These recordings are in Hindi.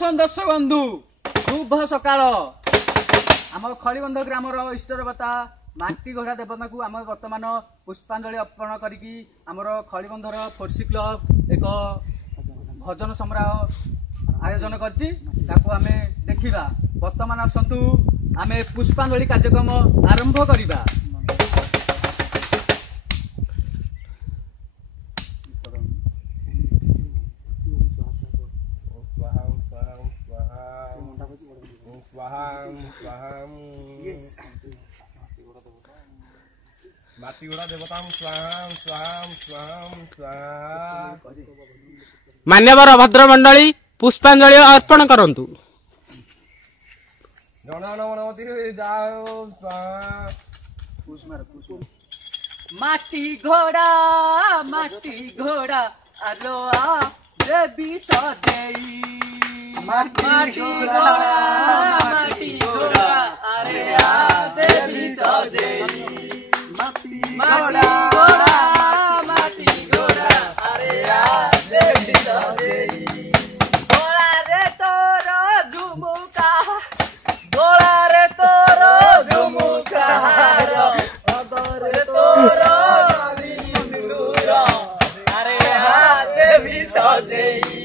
आसन दर्शक बंधु शुभ सकाल आम खड़ीबंध ग्रामर इष्ट देवता माटी घोड़ा देवता को आम बर्तमान पुष्पांजलि अर्पण करिकी आमर खड़ीबंधर फोर्सी क्लब एक भजन समारोह आयोजन करछि ताको आमे देखिबा। वर्तमान आसंतु आमे पुष्पांजलि कार्यक्रम आरंभ करिबा। मान्यवर भद्र मंडली पुष्पांजलि अर्पण करंतु। माटी घोड़ा आलोआ देवी सदेई माटी घोड़ा अरे आ देवी सदेई माटी घोड़ा अरे आ देवी सदेई गोला रे तोर झुमुका गोला रे तोर झुमुका अदर तोर सिंदूर अरे आ देवी सदेई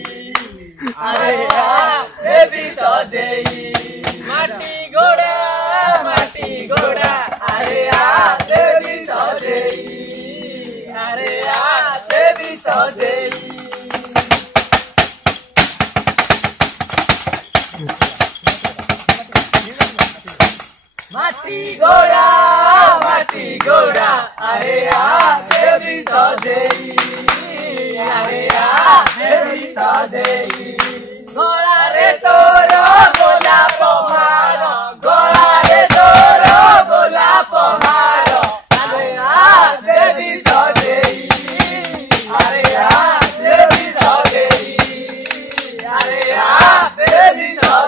अरे आ देवी सदेई माटी घोड़ा अरे आ देवी सदेई अरे आ देवी सदेई माटी घोड़ा अरे आ देवी सदेई अरे आ देवी सदेई गोला रे तोर गोलाप मार गोला रे तोर गोलाप मार अरे आ देवी सदेई अरे आ देवी सदेई अरे आ देवी सदेई